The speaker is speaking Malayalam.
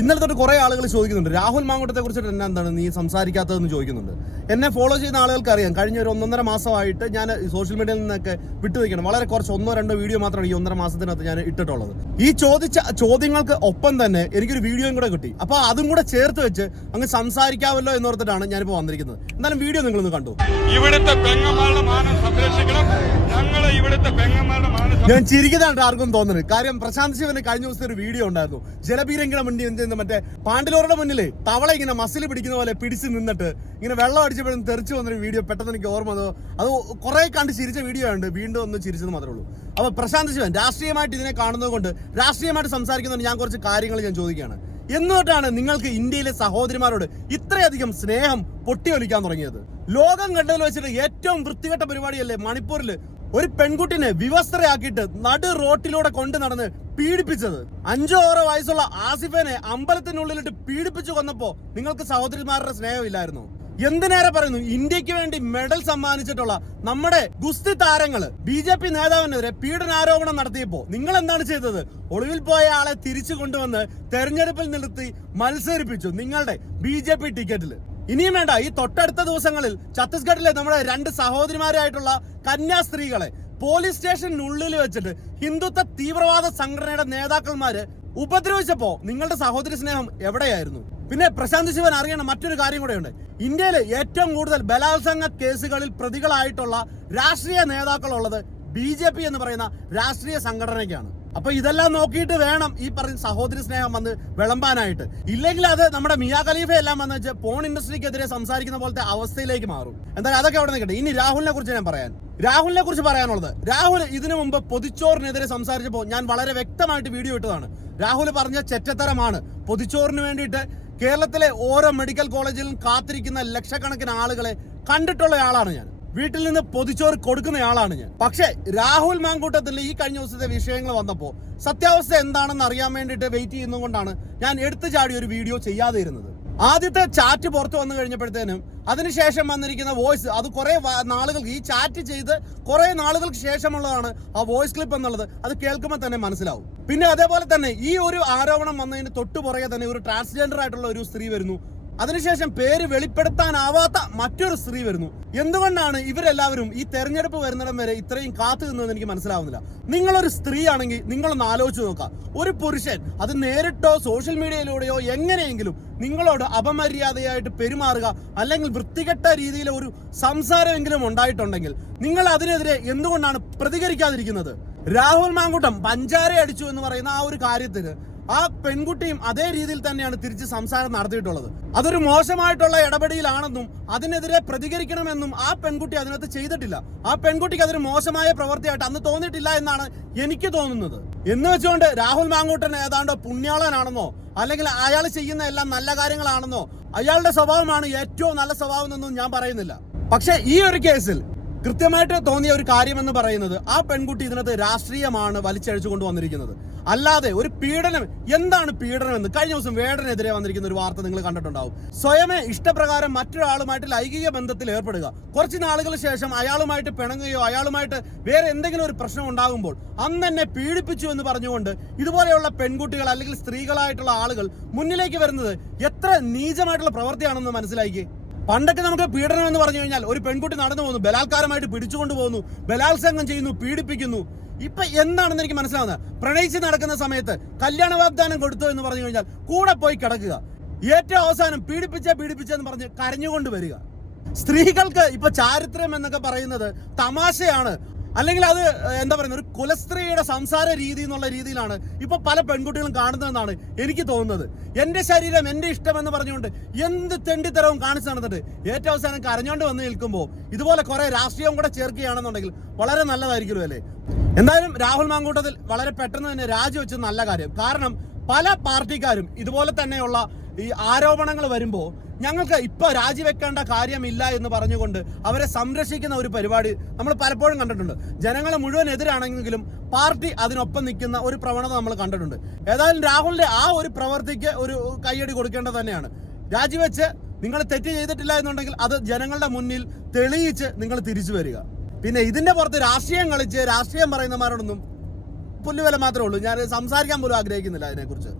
ഇന്നലെ തൊട്ട് കുറെ ആളുകൾ ചോദിക്കുന്നുണ്ട്. രാഹുൽ മാങ്കൂട്ടത്തെ കുറിച്ചിട്ട് എന്നെ എന്താണ് നീ സംസാരിക്കാത്തതെന്ന് ചോദിക്കുന്നുണ്ട്. എന്നെ ഫോളോ ചെയ്യുന്ന ആളുകൾക്ക് അറിയാം കഴിഞ്ഞ ഒരു ഒന്നൊന്നര മാസമായിട്ട് ഞാൻ സോഷ്യൽ മീഡിയയിൽ നിന്നൊക്കെ വിട്ടു നിൽക്കണം വളരെ കുറച്ച് ഒന്നോ രണ്ടോ വീഡിയോ മാത്രമാണ് ഈ ഒന്നര മാസത്തിനകത്ത് ഞാൻ ഇട്ടിട്ടുള്ളത്. ഈ ചോദിച്ച ചോദ്യങ്ങൾക്ക് ഒപ്പം തന്നെ എനിക്കൊരു വീഡിയോയും കൂടെ കിട്ടി. അപ്പൊ അതും കൂടെ ചേർത്ത് വെച്ച് അങ്ങ് സംസാരിക്കാമല്ലോ എന്ന് എന്നോർത്തിട്ടാണ് ഞാനിപ്പോൾ വന്നിരിക്കുന്നത്. എന്തായാലും വീഡിയോ നിങ്ങളൊന്ന് കണ്ടു. ഇവിടുത്തെ പെങ്ങന്മാരുടെ മാനം സംരക്ഷിക്കണം. ഞങ്ങളെ ഇവിടുത്തെ പെങ്ങന്മാരുടെ മാനം ഞാൻ ചിരിക്കുന്നതാണ് ആർക്കും തോന്നുന്നത് കാര്യം പ്രശാന്ത് ശിവന് കഴിഞ്ഞ ദിവസത്തെ ഒരു വീഡിയോ ഉണ്ടായിരുന്നു. ജലപീരങ്കിയുടെ മുന്നിൽ എന്ത് നിന്ന് മറ്റേ പാണ്ടിലോറുടെ മുന്നിൽ തവള ഇങ്ങനെ മസിൽ പിടിക്കുന്ന പോലെ പിടിച്ച് നിന്നിട്ട് ഇങ്ങനെ വെള്ളം അടിച്ചപ്പോഴും തെറിച്ചു വന്നൊരു വീഡിയോ പെട്ടെന്ന് എനിക്ക് ഓർമ്മ വന്നു. അത് കുറെ കണ്ട് ചിരിച്ച വീഡിയോ ഉണ്ട് വീണ്ടും ഒന്ന് ചിരിച്ചത് മാത്രമേ ഉള്ളൂ. അപ്പൊ പ്രശാന്ത് ശിവൻ രാഷ്ട്രീയമായിട്ട് ഇതിനെ കാണുന്നത് കൊണ്ട് രാഷ്ട്രീയമായിട്ട് സംസാരിക്കുന്നതുകൊണ്ട് ഞാൻ കുറച്ച് കാര്യങ്ങൾ ഞാൻ ചോദിക്കുകയാണ്. എന്നോട്ടാണ് നിങ്ങൾക്ക് ഇന്ത്യയിലെ സഹോദരിമാരോട് ഇത്രയധികം സ്നേഹം പൊട്ടിയൊലിക്കാൻ തുടങ്ങിയത്? ലോകം കണ്ടതിൽ വെച്ചിട്ട് ഏറ്റവും വൃത്തികെട്ട പരിപാടിയല്ലേ മണിപ്പൂരിൽ ഒരു പെൺകുട്ടിനെ വിവസ്ത്രയാക്കിയിട്ട് നടു റോട്ടിലൂടെ കൊണ്ടു നടന്ന് പീഡിപ്പിച്ചത്. അഞ്ചോ ആറോ വയസ്സുള്ള ആസിഫിനെ അമ്പലത്തിനുള്ളിലിട്ട് പീഡിപ്പിച്ചു കൊന്നപ്പോ നിങ്ങൾക്ക് സഹോദരിമാരുടെ സ്നേഹമില്ലായിരുന്നു. എന്തിനേറെ പറയുന്നു? ഇന്ത്യയ്ക്ക് വേണ്ടി മെഡൽ സമ്മാനിച്ചിട്ടുള്ള നമ്മുടെ ഗുസ്തി താരങ്ങൾ ബി ജെ പി നേതാവിനെതിരെ പീഡനാരോപണം നടത്തിയപ്പോ നിങ്ങൾ എന്താണ് ചെയ്തത്? ഒളിവിൽ പോയ ആളെ തിരിച്ചു കൊണ്ടുവന്ന് തെരഞ്ഞെടുപ്പിൽ നിർത്തി മത്സരിപ്പിച്ചു നിങ്ങളുടെ ബി ജെ പി ടിക്കറ്റിൽ ഇനിയും വേണ്ട ഈ തൊട്ടടുത്ത ദിവസങ്ങളിൽ ഛത്തീസ്ഗഡിലെ നമ്മുടെ രണ്ട് സഹോദരിമാരായിട്ടുള്ള കന്യാസ്ത്രീകളെ പോലീസ് സ്റ്റേഷനുള്ളിൽ വെച്ചിട്ട് ഹിന്ദുത്വ തീവ്രവാദ സംഘടനയുടെ നേതാക്കന്മാര് ഉപദ്രവിച്ചപ്പോ നിങ്ങളുടെ സഹോദരി സ്നേഹം എവിടെയായിരുന്നു? പിന്നെ പ്രശാന്ത് ശിവൻ അറിയണ മറ്റൊരു കാര്യം കൂടെയുണ്ട്. ഇന്ത്യയിൽ ഏറ്റവും കൂടുതൽ ബലാത്സംഗ കേസുകളിൽ പ്രതികളായിട്ടുള്ള രാഷ്ട്രീയ നേതാക്കളുള്ളത് ബി ജെ പി എന്ന് പറയുന്ന രാഷ്ട്രീയ സംഘടനയ്ക്കാണ്. അപ്പൊ ഇതെല്ലാം നോക്കിയിട്ട് വേണം ഈ പറഞ്ഞ സഹോദരി സ്നേഹം വന്ന് വിളമ്പാനായിട്ട്. ഇല്ലെങ്കിൽ അത് നമ്മുടെ മിയാ ഖലീഫ എല്ലാം വന്ന് വെച്ചാൽ പോൺ ഇൻഡസ്ട്രിക്കെതിരെ സംസാരിക്കുന്ന പോലത്തെ അവസ്ഥയിലേക്ക് മാറും. എന്തായാലും അതൊക്കെ അവിടെ നിൽക്കട്ടെ ഇനി രാഹുലിനെ കുറിച്ച് ഞാൻ പറയാൻ. രാഹുലിനെ കുറിച്ച് പറയാനുള്ളത് രാഹുൽ ഇതിനു മുമ്പ് പൊതിച്ചോറിനെതിരെ സംസാരിച്ചപ്പോൾ ഞാൻ വളരെ വ്യക്തമായിട്ട് വീഡിയോ ഇട്ടതാണ്. രാഹുൽ പറഞ്ഞ ചെറ്റത്തരമാണ്. പൊതിച്ചോറിന് വേണ്ടിയിട്ട് കേരളത്തിലെ ഓരോ മെഡിക്കൽ കോളേജിലും കാത്തിരിക്കുന്ന ലക്ഷക്കണക്കിന് ആളുകളെ കണ്ടിട്ടുള്ള ആളാണ് ഞാൻ. വീട്ടിൽ നിന്ന് പൊതിച്ചോറ് കൊടുക്കുന്നയാളാണ് ഞാൻ. പക്ഷേ രാഹുൽ മാങ്കൂട്ടത്തിൽ ഈ കഴിഞ്ഞ ദിവസത്തെ വിഷയങ്ങൾ വന്നപ്പോൾ സത്യാവസ്ഥ എന്താണെന്ന് അറിയാൻ വേണ്ടിയിട്ട് വെയിറ്റ് ചെയ്യുന്നതുകൊണ്ടാണ് ഞാൻ എടുത്തു ചാടി ഒരു വീഡിയോ ചെയ്യാതെ ഇരുന്നത്. ആദ്യത്തെ ചാറ്റ് പുറത്തു വന്നു കഴിഞ്ഞപ്പോഴത്തേനും അതിനുശേഷം വന്നിരിക്കുന്ന വോയിസ് അത് കുറെ നാളുകൾക്ക് ഈ ചാറ്റ് ചെയ്ത് കുറെ നാളുകൾക്ക് ശേഷമുള്ളതാണ് ആ വോയിസ് ക്ലിപ്പ് എന്നുള്ളത്. അത് കേൾക്കുമ്പോൾ തന്നെ മനസ്സിലാവും. പിന്നെ അതേപോലെ തന്നെ ഈ ഒരു ആരോപണം വന്നതിന് തൊട്ടു പുറകെ തന്നെ ഒരു ട്രാൻസ്ജെൻഡർ ആയിട്ടുള്ള ഒരു സ്ത്രീ വരുന്നു. അതിനുശേഷം പേര് വെളിപ്പെടുത്താനാവാത്ത മറ്റൊരു സ്ത്രീ വരുന്നു. എന്തുകൊണ്ടാണ് ഇവരെല്ലാവരും ഈ തെരഞ്ഞെടുപ്പ് വരുന്നിടം വരെ ഇത്രയും കാത്തു നിന്നതെന്ന് എനിക്ക് മനസ്സിലാവുന്നില്ല. നിങ്ങളൊരു സ്ത്രീ ആണെങ്കിൽ നിങ്ങളൊന്ന് ആലോചിച്ച് നോക്കുക. ഒരു പുരുഷൻ അത് നേരിട്ടോ സോഷ്യൽ മീഡിയയിലൂടെയോ എങ്ങനെയെങ്കിലും നിങ്ങളോട് അപമര്യാദയായിട്ട് പെരുമാറുക അല്ലെങ്കിൽ വൃത്തികെട്ട രീതിയിൽ ഒരു സംസാരമെങ്കിലും ഉണ്ടായിട്ടുണ്ടെങ്കിൽ നിങ്ങൾ അതിനെതിരെ എന്തുകൊണ്ടാണ് പ്രതികരിക്കാതിരിക്കുന്നത്? രാഹുൽ മാങ്കുട്ടം പഞ്ചാര അടിച്ചു എന്ന് പറയുന്ന ആ ഒരു കാര്യത്തിന് ആ പെൺകുട്ടിയും അതേ രീതിയിൽ തന്നെയാണ് തിരിച്ച് സംസാരം നടത്തിയിട്ടുള്ളത്. അതൊരു മോശമായിട്ടുള്ള ഇടപെടലാണെന്നും അതിനെതിരെ പ്രതികരിക്കണമെന്നും ആ പെൺകുട്ടി അതിനകത്ത് ചെയ്തിട്ടില്ല. ആ പെൺകുട്ടിക്ക് അതൊരു മോശമായ പ്രവൃത്തിയായിട്ട് അന്ന് തോന്നിയിട്ടില്ല എന്നാണ് എനിക്ക് തോന്നുന്നത്. എന്ന് വെച്ചുകൊണ്ട് രാഹുൽ മാങ്കൂട്ടൻ ഏതാണ്ട് പുണ്യാളനാണെന്നോ അല്ലെങ്കിൽ അയാൾ ചെയ്യുന്ന എല്ലാം നല്ല കാര്യങ്ങളാണെന്നോ അയാളുടെ സ്വഭാവമാണ് ഏറ്റവും നല്ല സ്വഭാവം എന്നൊന്നും ഞാൻ പറയുന്നില്ല. പക്ഷെ ഈ ഒരു കേസിൽ കൃത്യമായിട്ട് തോന്നിയ ഒരു കാര്യം എന്ന് പറയുന്നത് ആ പെൺകുട്ടി ഇതിനകത്ത് രാഷ്ട്രീയമാണ് വലിച്ചഴിച്ചു കൊണ്ടുവന്നിരിക്കുന്നത് അല്ലാതെ ഒരു പീഡനം എന്താണ് പീഡനം എന്ന് കഴിഞ്ഞ ദിവസം വേടനെതിരെ വന്നിരിക്കുന്ന ഒരു വാർത്ത നിങ്ങൾ കണ്ടിട്ടുണ്ടാവും. സ്വയമേ ഇഷ്ടപ്രകാരം മറ്റൊരാളുമായിട്ട് ലൈംഗിക ബന്ധത്തിൽ ഏർപ്പെടുക. കുറച്ച് നാളുകൾ ശേഷം അയാളുമായിട്ട് പിണങ്ങുകയോ അയാളുമായിട്ട് വേറെ എന്തെങ്കിലും ഒരു പ്രശ്നം ഉണ്ടാകുമ്പോൾ അന്ന് എന്നെ പീഡിപ്പിച്ചു എന്ന് പറഞ്ഞുകൊണ്ട് ഇതുപോലെയുള്ള പെൺകുട്ടികൾ അല്ലെങ്കിൽ സ്ത്രീകളായിട്ടുള്ള ആളുകൾ മുന്നിലേക്ക് വരുന്നത് എത്ര നീചമായിട്ടുള്ള പ്രവൃത്തിയാണെന്ന് മനസ്സിലാക്കി പണ്ടൊക്കെ നമുക്ക് പീഡനം എന്ന് പറഞ്ഞു കഴിഞ്ഞാൽ ഒരു പെൺകുട്ടി നടന്നു പോകുന്നു ബലാത്കാരമായിട്ട് പിടിച്ചുകൊണ്ട് പോകുന്നു ബലാത്സംഗം ചെയ്യുന്നു പീഡിപ്പിക്കുന്നു. ഇപ്പൊ എന്താണെന്ന് എനിക്ക് മനസ്സിലാവുന്നത്? പ്രണയിച്ച് നടക്കുന്ന സമയത്ത് കല്യാണ വാഗ്ദാനം കൊടുത്തു എന്ന് പറഞ്ഞു കഴിഞ്ഞാൽ കൂടെ പോയി കിടക്കുക. ഏറ്റവും അവസാനം പീഡിപ്പിച്ച പീഡിപ്പിച്ചെന്ന് പറഞ്ഞ് കരഞ്ഞുകൊണ്ട് വരിക. സ്ത്രീകൾക്ക് ഇപ്പൊ ചാരിത്രം എന്നൊക്കെ പറയുന്നത് തമാശയാണ്. അല്ലെങ്കിൽ അത് എന്താ പറയുന്നത് ഒരു കുലസ്ത്രീയുടെ സംസാര രീതി എന്നുള്ള രീതിയിലാണ് ഇപ്പൊ പല പെൺകുട്ടികളും കാണുന്നതെന്നാണ് എനിക്ക് തോന്നുന്നത്. എന്റെ ശരീരം എന്റെ ഇഷ്ടം എന്ന് പറഞ്ഞുകൊണ്ട് എന്ത് തെണ്ടിത്തരവും കാണിച്ചു നടന്നിട്ട് ഏറ്റവും അവസാനം കരഞ്ഞോണ്ട് വന്ന് നിൽക്കുമ്പോൾ ഇതുപോലെ കുറെ രാഷ്ട്രീയം കൂടെ ചേർക്കുകയാണെന്നുണ്ടെങ്കിൽ വളരെ നല്ലതായിരിക്കുമല്ലോ? അല്ലേ എന്തായാലും രാഹുൽ മാങ്കൂട്ടത്തിൽ വളരെ പെട്ടെന്ന് തന്നെ രാജിവെച്ചത് നല്ല കാര്യം. കാരണം പല പാർട്ടിക്കാരും ഇതുപോലെ തന്നെയുള്ള ഈ ആരോപണങ്ങൾ വരുമ്പോൾ ഞങ്ങൾക്ക് ഇപ്പൊ രാജിവെക്കേണ്ട കാര്യമില്ല എന്ന് പറഞ്ഞുകൊണ്ട് അവരെ സംരക്ഷിക്കുന്ന ഒരു പരിപാടി നമ്മൾ പലപ്പോഴും കണ്ടിട്ടുണ്ട്. ജനങ്ങൾ മുഴുവൻ എതിരാണെങ്കിലും പാർട്ടി അതിനൊപ്പം നിൽക്കുന്ന ഒരു പ്രവണത നമ്മൾ കണ്ടിട്ടുണ്ട്. ഏതായാലും രാഹുലിന്റെ ആ ഒരു പ്രവൃത്തിക്ക് ഒരു കൈയടി കൊടുക്കേണ്ടത് തന്നെയാണ്. രാജിവെച്ച് നിങ്ങൾ തെറ്റ് ചെയ്തിട്ടില്ല എന്നുണ്ടെങ്കിൽ അത് ജനങ്ങളുടെ മുന്നിൽ തെളിയിച്ച് നിങ്ങൾ തിരിച്ചു വരിക. പിന്നെ ഇതിന്റെ പുറത്ത് രാഷ്ട്രീയം കളിച്ച് രാഷ്ട്രീയം പറയുന്നവരോടൊന്നും പുല്ലുവില മാത്രമേ ഉള്ളൂ. ഞാൻ സംസാരിക്കാൻ പോലും ആഗ്രഹിക്കുന്നില്ല അതിനെക്കുറിച്ച്.